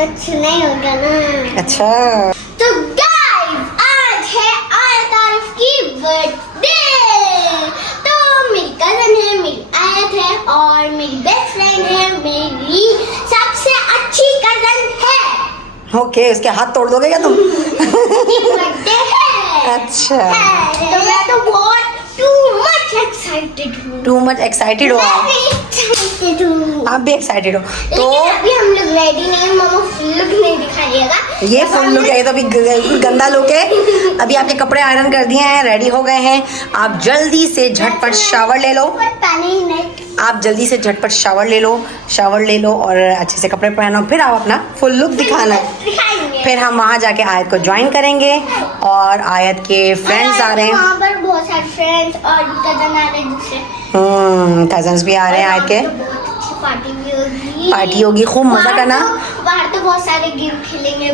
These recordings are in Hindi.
अच्छा नहीं होगा ना। अच्छा तो गाइस आज है आयत आरिफ की बर्थडे। तो मेरी कजन है, मेरी आयत है और मेरी बेस्ट फ्रेंड है, मेरी सबसे अच्छी कजन है। ओके, उसके हाथ तोड़ दोगे क्या तुम? बर्थडे है। अच्छा, तो मैं तो बहुत टू मच एक्साइटेड हूँ। टू मच एक्साइटेड हो मैं आप? भी एक्साइटेड हूँ। आप भी एक्साइटेड हो तो लेकिन अभी हम लोग रेडी नहीं है, मामा फुल लुक नहीं दिखाइएगा। ये फुल लुक है, तो अभी गंदा लुक है। अभी आपके कपड़े आयरन कर दिए हैं, रेडी हो गए हैं। आप जल्दी से झटपट शावर ले लो। आप जल्दी से झटपट शावर ले लो और अच्छे से कपड़े पहनो, फिर आप अपना फुल लुक दिखाना है। फिर हम वहाँ जाके आयत को ज्वाइन करेंगे और आयत के फ्रेंड्स आ रहे हैं। वहाँ पर बहुत सारे फ्रेंड्स और कजन आ रहे हैं दूसरे। कजन्स भी आ रहे हैं आयत के। बहुत अच्छी पार्टी भी होगी। पार्टी होगी, खूब मजा करना। बाहर तो बहुत सारे गेम खेलेंगे,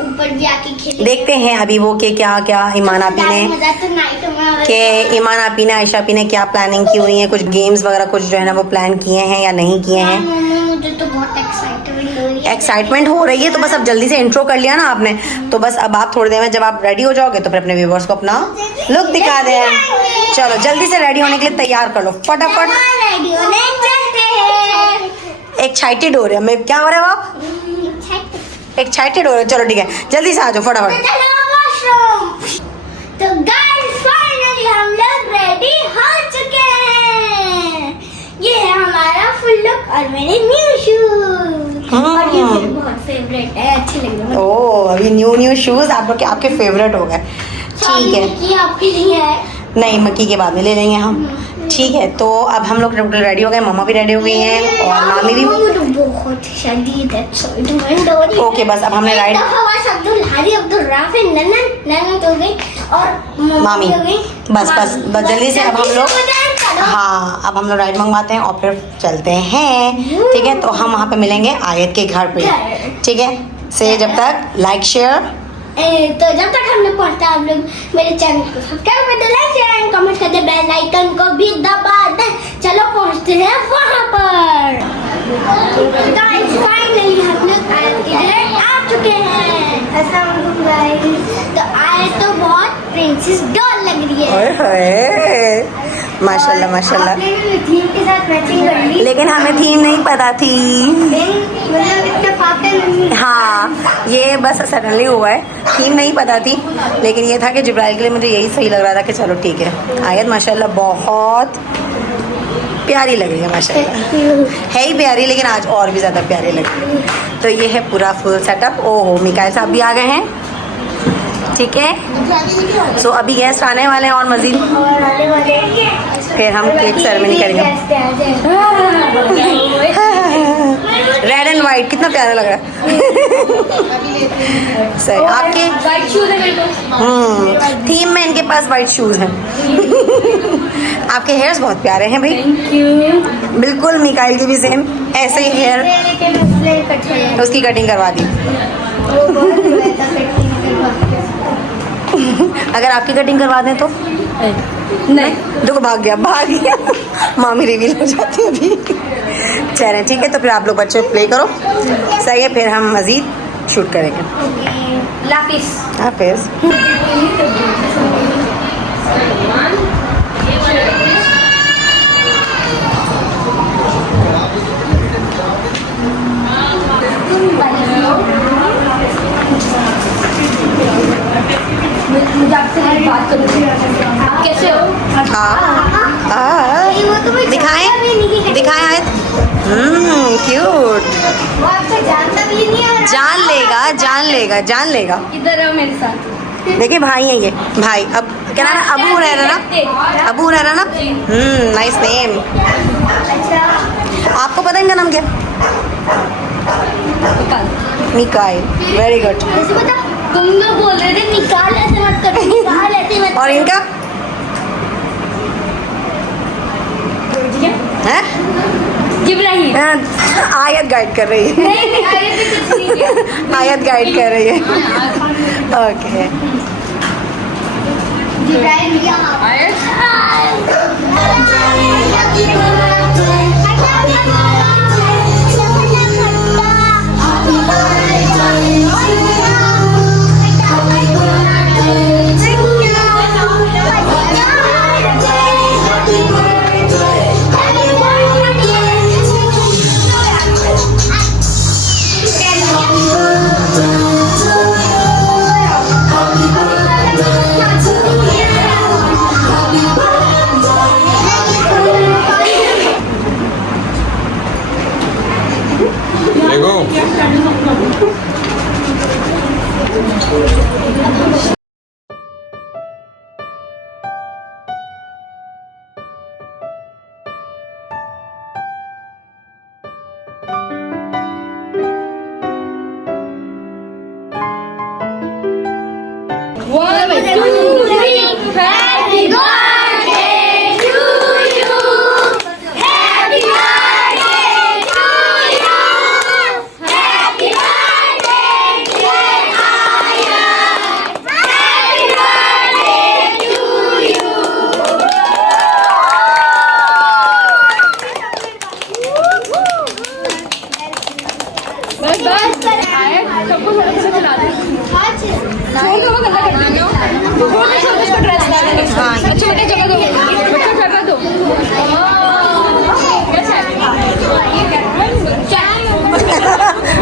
ऊपर भी आके खेलेंगे। देखते हैं अभी वो के क्या ईमान आपी ने मजा तो नाइट में के ईमान आपी ने आयशा आपी ने क्या प्लानिंग की हुई है, कुछ गेम्स वगैरह कुछ जो है ना वो प्लान किए हैं या नहीं किए हैं। मुझे तो बहुत एक्साइटमेंट हो रही है। तो बस अब जल्दी से इंट्रो कर लिया ना आपने, तो बस अब आप थोड़ी देर में जब आप रेडी हो जाओगे तो फिर अपने व्यूवर्स को अपना लुक दिखा दें। चलो जल्दी से रेडी होने के लिए तैयार कर लो फटाफट। रेडी होने चलते हैं। एक्साइटेड हो रहे हैं, मैं क्या हो रहे हो आप? एक्साइटेड हो रहे हो? चलो ठीक है, जल्दी से आ जाओ फटाफट। तो गाइस फाइनली हम लोग रेडी हो चुके हैं। ये है हमारा फुल लुक और मेरे न्यू शूज। और ये मेरे बहुत फेवरेट है, अच्छे लग रहे हैं। ओह, अभी न्यू शूज आप लोग के आपके फेवरेट हो गए। ठीक है, ये आपके लिए है। नहीं मक्की के बाद में ले लेंगे हम। ठीक है, तो अब हम लोग रेडी हो गए, मम्मा भी रेडी हो गई हैं और मामी भी। बहुत शदीद है। ओके, बस अब हमने राइड ननद हो गई और मामी हो गई। बस जल्दी से अब हम लोग अब हम लोग राइड मंगवाते हैं और फिर चलते हैं। ठीक है, तो हम वहाँ पे मिलेंगे आयत के घर पे। ठीक है, से जब तक लाइक शेयर। तो जब तक हम लोग पहुंचते आप लोग मेरे चैनल को सब्सक्राइब कर दे, लाइक शेयर कमेंट कर दे, बेल आइकन को भी दबा दे। चलो पहुंचते हैं वहां पर। गाइस फाइनली हम लोग आयत के घर आ चुके हैं। अस्सलाम वालेकुम गाइस। तो आयत तो बहुत प्रिंसेस डॉल लग रही है। ओए होए, माशाल्लाह माशाल्लाह। आपने भी थीम के साथ मैचिंग कर ली। लेकिन हमें थीम नहीं पता थी। मतलब इत्तेफाकन नहीं। हाँ, ये बस सडनली हुआ है, थीम नहीं पता थी। लेकिन ये था कि जिब्राइल के लिए मुझे यही सही लग रहा था कि चलो ठीक है। आयत माशाल्लाह बहुत प्यारी लग रही है, माशाल्लाह है ही प्यारी, लेकिन आज और भी ज़्यादा प्यारी लग रही है। तो ये है पूरा फुल सेटअप। ओहो, मिकाइल साहब भी आ गए हैं। ठीक है, सो अभी गेस्ट आने वाले हैं और मज़ीद फिर हम केक सेरेमनी करेंगे। रेड एंड वाइट कितना प्यारा लग रहा है। सही, आपके व्हाइट शूज है मेरे पास। थीम में इनके पास वाइट शूज हैं। आपके हेयर्स बहुत प्यारे हैं भाई। Thank you. बिल्कुल मिकाइल की भी सेम ऐसे ही हेयर। उसकी कटिंग करवा दी। अगर आपकी कटिंग करवा दें तो नहीं, देखो भाग गया मामी रिवील हो जाती है अभी। चलें ठीक है, तो फिर आप लोग बच्चे प्ले करो, सही है, फिर हम मज़ीद शूट करेंगे। लाफिस। हाफिज़। मुझे आपसे एक बात करनी है। आप कैसे हो? दिखाएं आयत। क्यूट। वो आपसे जानता भी नहीं है। जान लेगा। इधर आओ मेरे साथ। देखिए भाई है ये भाई। अब क्या नाम है? अबू रह रहा ना। Nice name. अच्छा, आपको पता है इनका नाम क्या? मिकाइल। Very good. वैसे बता, तुम लोग बोल रहे थे निकाल ऐसे मत करो, निकाल ऐसे मत। और इनका है? इब्राहिम। आयत गाइड कर रही है। नहीं, आयत भी कुछ नहीं है। आयत गाइड कर रही है। ओके। इब्राहिम क्या? आयत।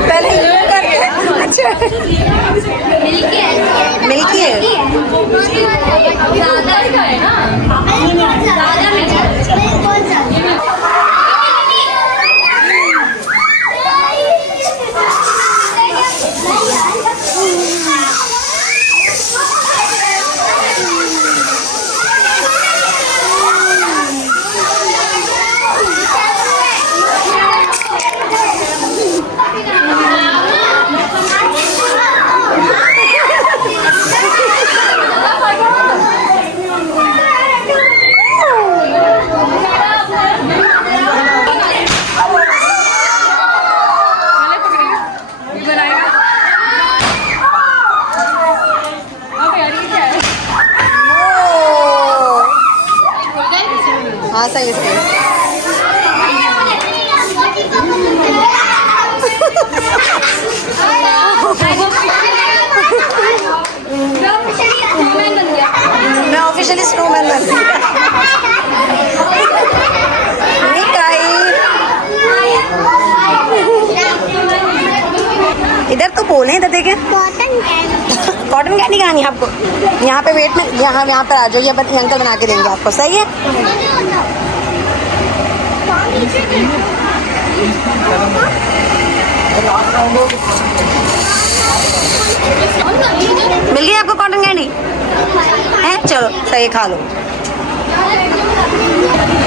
पहले ये करके अच्छा मिल्की है हाँ सही है मैं ऑफिशियली स्नोमैन बन गई इधर तो बोले इधर देखे कॉटन कैंडी खानी है आपको यहाँ पे वेट में यहाँ पर आ जाइए अपन अंकल बना के देंगे आपको सही है मिल गई आपको कॉटन कैंडी है चलो सही है खा लो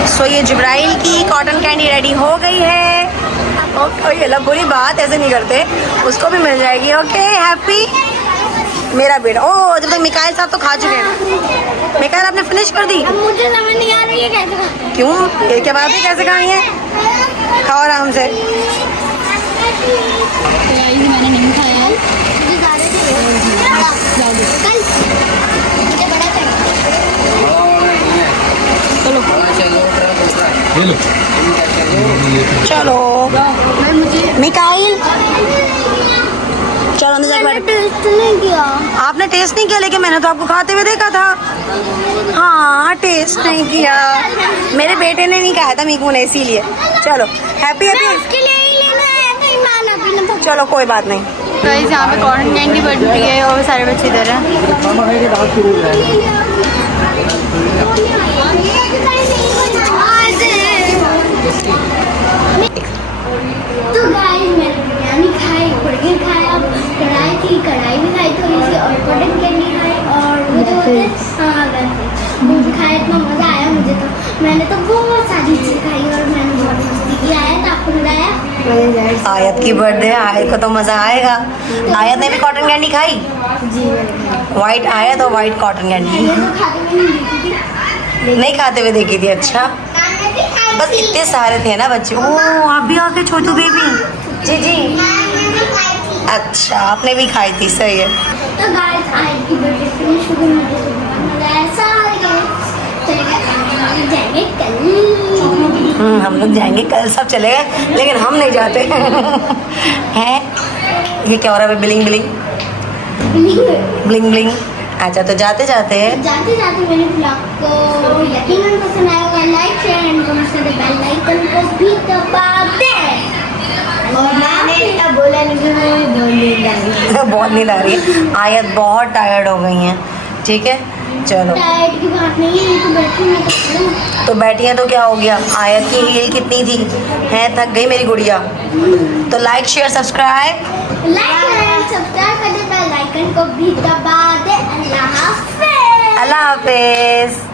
सो ये जिब्राइल की कॉटन कैंडी रेडी हो गई है ओके ये लो बुरी बात ऐसे नहीं करते उसको भी मिल जाएगी ओके हैप्पी मेरा बेटा ओ जब तक मिकाइल साहब तो खा चुके हैं मिकाइल आपने फिनिश कर दी मुझे समझ नहीं आ रही है कैसे खाना क्यों ये क्या बात है कैसे खानी है खाओ आराम से मैंने नहीं खाया है चलो मिकाइल चलो अंदर जाकर टेस्ट नहीं किया आपने टेस्ट नहीं किया लेकिन मैंने तो आपको खाते हुए देखा था हाँ टेस्ट नहीं किया मेरे बेटे ने नहीं खाया था मीकू ने इसीलिए चलो हैप्पी उसके लिए ही लेना है नहीं माना पीना चलो कोई बात नहीं गाइस यहाँ पे कॉटन कैंडी बन रही है और सारे बच्चे इधर हैं तो गाइस मैंने बिरयानी खाई बर्गर खाया कढ़ाई थी कढ़ाई भी खाई थोड़ी सी और कॉटन कैंडी खाई और वो जो होते हाँ वैसे वो भी खाया इतना मज़ा आया मुझे तो मैंने तो बहुत सारी चीज़ खाई और मैंने बहुत मस्ती की आया तो आपको मज़ा आया आयत की बर्थडे आयत को तो मज़ा आएगा आयत ने भी कॉटन कैंडी खाई जी मैंने वाइट आयत और वाइट कॉटन कैंडी तो खाते हुए नहीं देखी थी नहीं खाते हुए देखी थी अच्छा बस इतने सारे थे ना बच्चे ओ आप भी आके छोटू बेबी जी जी अच्छा आपने भी खाई थी सही है तो गाइस आज की बर्थडे फिनिश हो गई मुझे तो बहुत मजा आया सारे चलेगा जाएंगे कल हम लोग जाएंगे कल सब चले गए लेकिन हम नहीं जाते हैं ये क्या हो रहा है बिलिंग बिलिंग ब्लिंग ब्लिंग अच्छा तो जाते जाते जाते जाते मेरे ब्लॉग को यकीनन पसंद आया होगा लाइक शेयर एंड कमेंट करके बेल आइकन को भी दबा दें और मैंने बोला नहीं बहुत नींद आ रही है आयत बहुत टायर्ड हो गई हैं ठीक है चलो टायर्ड की बात नहीं है तो बैठी मैं तो खड़ी तो बैठी हैं तो क्या हो गया आयत की हील कितनी थी है थक गई मेरी गुड़िया तो लाइक शेयर सब्सक्राइब सब्सक्राइब कर दे बेल आइकन को भी दबा दे अल्लाह हाफिज़ अल्लाह हाफिज